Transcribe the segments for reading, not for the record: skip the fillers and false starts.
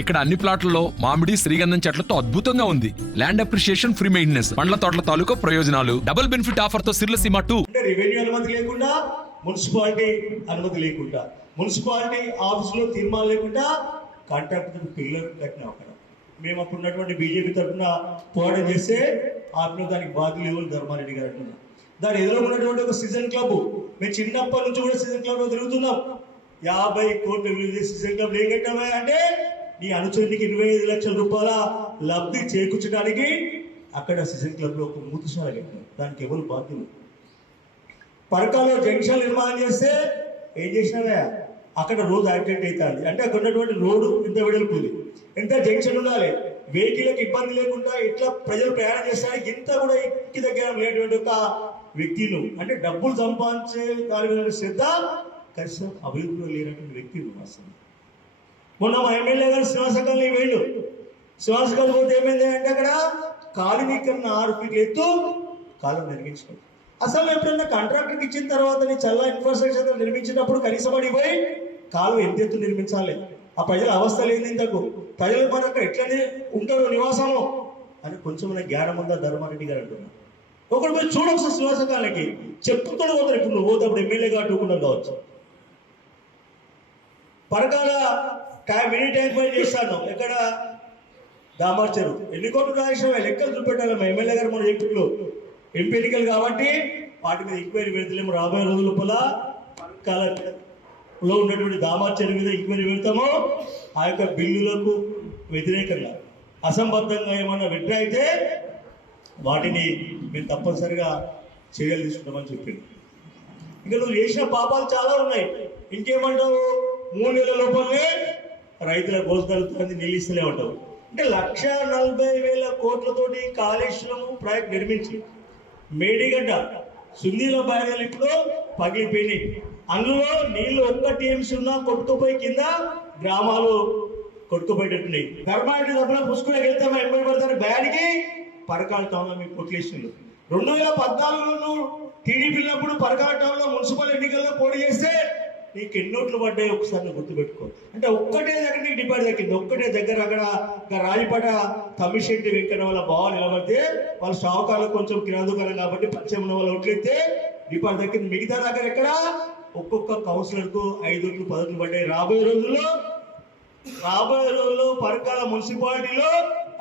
ఇక్కడ అన్ని ప్లాట్లలో మామిడి శ్రీగంధం చెట్లతో అద్భుతంగా ఉంది. ల్యాండ్ అప్రిషియేషన్, ఫ్రీ మెయింటెనెన్స్, పండ్ల తోటల తాలూకా ప్రయోజనాలు, డబుల్ బెనిఫిట్ ఆఫర్ తో సిర్లసీమ 2. అంటే రెవెన్యూ అనుమతి లేకుండా, మున్సిపాలిటీ అనుమతి లేకుండా, మున్సిపాలిటీ ఆఫీసులో తీర్మానం లేకుండా కాంట్రాక్ట్ పిల్లలు కట్టినాం. అక్కడ మేము అప్పుడు ఉన్నటువంటి బీజేపీ తరఫున పోరాటం చేస్తే ఆపిన దానికి బాధ్యులు ఎవరు ధర్మారెడ్డి గారు అంటున్నారు. దాని ఎదురు ఉన్నటువంటి ఒక సీజన్ క్లబ్, మేము చిన్నప్పటి నుంచి కూడా సీజన్ క్లబ్ లో తిరుగుతున్నాం. 50 కోట్ల విలువ సీజన్ క్లబ్ ఏం కట్టామా అంటే నీ అనుచరునికి 25 లక్షల రూపాయల లబ్ధి చేకూర్చడానికి అక్కడ సీజన్ క్లబ్ లో ఒక మూతుశాల కట్టినాం. దానికి ఎవరు బాధ్యులు? పరకాలో జంక్షన్ నిర్మాణం చేస్తే ఏం చేసినావా? అక్కడ రోడ్ యాక్సిడెంట్ అవుతుంది అంటే అక్కడ ఉన్నటువంటి రోడ్డు ఎంత వెడల్పు ఉంది, ఎంత జంక్షన్ ఉండాలి, వెహికల్కి ఇబ్బంది లేకుండా ఎట్లా ప్రజలు ప్రయాణం చేస్తానికి ఇంత కూడా ఇంటి దగ్గర లేనటువంటి ఒక వ్యక్తులు, అంటే డబ్బులు సంపాదించే దాని మీద శ్రద్ధ కనీసం అభివృద్ధిలో లేనటువంటి వ్యక్తులు. అసలు మొన్న మా ఎమ్మెల్యే గారు శ్రీనివాసకాలని వేళ్ళు, శ్రీనివాసకాలు పోతే ఏమైంది అంటే అక్కడ కాలువీకరణ 6 ఫీట్లు ఎత్తు కాలువ నిర్మించుకోండి. అసలు ఎప్పుడన్నా కాంట్రాక్టర్కి ఇచ్చిన తర్వాత నీ చల్ల ఇన్ఫ్రాస్ట్రక్చర్ నిర్మించినప్పుడు కనీసం పడిపోయి కాలువ ఎంత ఎత్తు నిర్మించాలి? ఆ ప్రజల అవస్థ లేని ఇంతకు ప్రజలు మనకు ఎట్లనే ఉంటారు నివాసము అని కొంచెం జ్ఞానం ఉందా ధర్మారెడ్డి గారు అంటున్నారు. ఒకటి పోయి చూడవచ్చు శ్రీనివాసకాలకి చెప్పుతాడు పోతారు. ఇప్పుడు నువ్వు పోతే ఎమ్మెల్యే కాటుకున్నావు కావచ్చు. పరకాల మినీ ట్యాంక్ ఫైల్ చేస్తాను ఎక్కడ దామార్చరు ఎన్ని కోట్లు రాసిన లెక్కలు చూపెట్టాలి. మా ఎమ్మెల్యే గారు మన చెప్పులు ఎంపీ ఎన్నికలు కాబట్టి వాటి మీద ఎంక్వైరీ పెడతలేము. రాబోయే రోజుల లోపల పరకాలలో ఉన్నటువంటి దామార్చరు మీద ఎంక్వైరీ పెడతాము. ఆ యొక్క బిల్లులకు వ్యతిరేకంగా అసంబద్ధంగా ఏమన్నా విడ్రా అయితే వాటిని మేము తప్పనిసరిగా చర్యలు తీసుకుంటామని చెప్పింది. ఇంకా నువ్వు చేసిన పాపాలు చాలా ఉన్నాయి. ఇంకేమంటావు? 3 నెలల లోపలనే రైతుల గోసగలుగుతుంది నిలిస్తూనే ఉంటావు. అంటే 1,40,000 కోట్లతోటి కాళేశ్వరం ప్రాజెక్ట్ నిర్మించి మేడిగడ్డ సున్నీల బాధలు ఇప్పుడు పగిలిపోయినాయి. అందులో నీళ్లు 1 టీఎంసీ ఉన్నా కొట్టుకుపోయి కింద గ్రామాలు కొట్టుకుపోయేటట్టున్నాయి. ధర్మారెడ్డి తరఫున పుష్కూలకు వెళ్తామా ఎంబడి పడతారు బ్యాడ్కి పరకాల టౌన్లో మీ కొట్లేసినారు. 2014లో టీడీపీలప్పుడు పరకాల టౌన్లో మున్సిపల్ ఎన్నికల్లో పోటీ చేస్తే నీకు ఎన్నోట్లు పడ్డాయి ఒకసారి నువ్వు గుర్తుపెట్టుకో. అంటే ఒక్కటే దగ్గర నీకు డిపాజిట్ దక్కింది. ఒక్కటే దగ్గర అక్కడ రాజపేట కమిషన్ వెంకన్న వాళ్ళ బావ నిలబడితే వాళ్ళ షావుకారులు కొంచెం కిరాదుకారం కాబట్టి పరిచయం ఉన్న వాళ్ళు ఓట్లయితే డిపాజిట్ దక్కింది. మిగతా దగ్గర ఎక్కడ ఒక్కొక్క కౌన్సిలర్కు 5 ఓట్లు 10 ఓట్లు పడ్డాయి. రాబోయే రోజుల్లో పరకాల మున్సిపాలిటీలో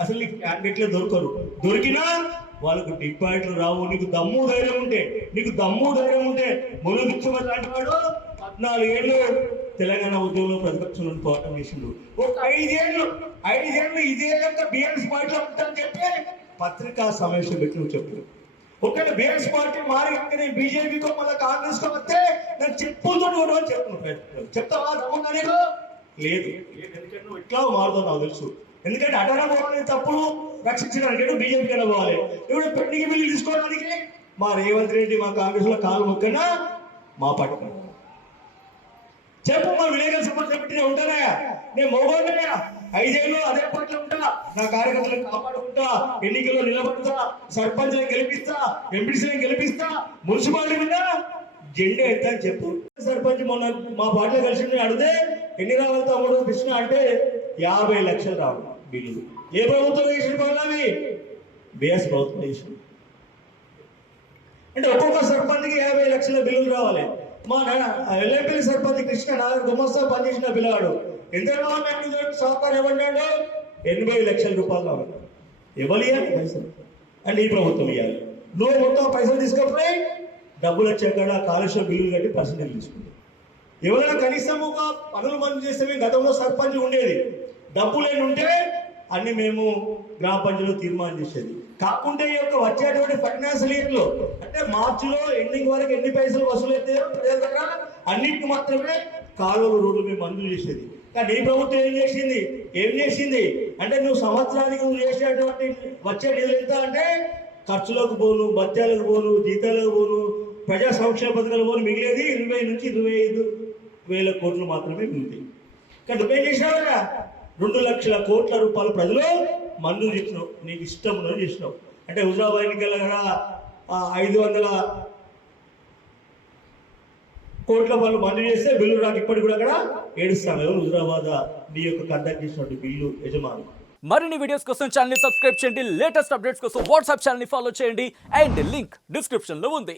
అసలు నీకు క్యాండిడేట్లే దొరకరు. దొరికినా వాళ్ళకు డిపాజిట్లు రావు. నీకు దమ్ము ధైర్యం ఉంటే మొదలు ముఖ్యమంత్రి అంటున్నాడు 14 ఏళ్ళు తెలంగాణ ఉద్యోగంలో ప్రతిపక్షంలో పోరాటం చేసిండు. ఒక 5 ఏళ్ళు ఇదే బీఆర్ఎస్ పార్టీలో ఉంటారని చెప్పి పత్రికా సమావేశం పెట్టి నువ్వు చెప్పు. ఒకవేళ బీఆర్ఎస్ పార్టీ మారి నేను బీజేపీకో మళ్ళీ కాంగ్రెస్ కో వస్తే నేను చెప్పుకుంటూ చెప్తున్నాను. చెప్తావా దమ్ముగా? నేను లేదు. ఎందుకంటే నువ్వు ఎట్లా మారుతావు నాకు తెలుసు. ఎందుకంటే అటనా పోవాలి, తప్పుడు రక్షించడానికి బీజేపీ కన్నా పోవాలి. ఇప్పుడు పెండింగ్ బిల్లు తీసుకోవడానికి మా రేవంత్ రెడ్డి మా కాంగ్రెస్ లో కాలు మొక్కనా మా పార్టీ చెప్పు. మా విలేకరుల సమస్య పెట్టి ఉంటానా? నేను మోగోండా 5 ఏళ్ళు అదే పార్టీలో ఉంటా, నా కార్యకర్తలను కాపాడుకుంటా, ఎన్నికల్లో నిలబడతా, సర్పంచ్లను గెలిపిస్తా, ఎంపీసీలను గెలిపిస్తా, మున్సిపాలిటీ మీద జెండా ఎత్తా అని చెప్పు. సర్పంచ్ మొన్న మా పార్టీలో కలిసి అడిగితే ఎన్ని రావాలి తమ్ముడు కృష్ణ అంటే 50 లక్షలు రావాలి బిల్లు. ఏ ప్రభుత్వం చేసిన పనులు? బీఎస్ ప్రభుత్వం చేసిన. అంటే ఒక్కొక్క సర్పంచ్కి 50 లక్షల బిల్లులు రావాలి. మా ఎల్ఐపల్లి సర్పంచ్ కృష్ణ నాలుగు గుమస్తా పనిచేసిన పిల్లవాడు ఎంత రావాలి? సహకారం ఏమన్నాడు? 80 లక్షల రూపాయలు రావాలి. ఎవరు ఇవ్వాలి పైసలు? అంటే ఈ ప్రభుత్వం ఇవ్వాలి. నువ్వు మొత్తం పైసలు తీసుకపోయి డబ్బులు వచ్చాక కాలుష్య బిల్లులు కట్టి పర్సెంటేజ్ తీసుకుంటావు. ఎవరైనా కనీసం ఒక పనులు మంది చేస్తే మేము గతంలో సర్పంచ్ ఉండేది, డబ్బులు ఏమి ఉంటే అన్ని మేము గ్రామ పంచాయతీలో తీర్మానం చేసేది. కాకుండా ఈ యొక్క వచ్చేటువంటి ఫైనాన్షియల్ ఇయర్ లో అంటే మార్చిలో ఎండింగ్ వరకు ఎన్ని పైసలు వసూలు అయితే ప్రజల దగ్గర అన్నింటిని మాత్రమే కాలువలు రోడ్లు మేము మంజూరు చేసేది. కానీ ఈ ప్రభుత్వం ఏం చేసింది అంటే నువ్వు సంవత్సరానికి నువ్వు చేసేటువంటి వచ్చే నిధులు ఎంత అంటే ఖర్చులకు పోను, భత్యాలకు పోను, జీతాలకు పోను, ప్రజా సంక్షేమ పథకాలు పోను, మిగిలేది 20 నుంచి 25 వేల కోట్లు మాత్రమే మిగులుతాయి. కానీ నువ్వేం చేసినావుగా 2 లక్షల కోట్ల రూపాయలు ప్రజలు మంజూరు చేసినావు. నీకు ఇష్టం ఉన్నది చేసినావు. అంటే హుజరాబాద్ ఎన్నికల 500 కోట్ల వాళ్ళు మంజూరు చేస్తే బిల్లు రాక ఇప్పటికి కూడా అక్కడ ఏడుస్తాను. ఎవరు? హుజరాబాద్ నీ యొక్క కండక్ట్ చేసినటువంటి బిల్లు యజమాని. మరిన్ని వీడియోస్ కోసం ఛానల్ ని సబ్స్క్రైబ్ చేయండి, లేటెస్ట్ అప్డేట్స్ కోసం వాట్సాప్ ఛానల్ ని ఫాలో చేయండి అండ్ లింక్ డిస్క్రిప్షన్ లో ఉంది.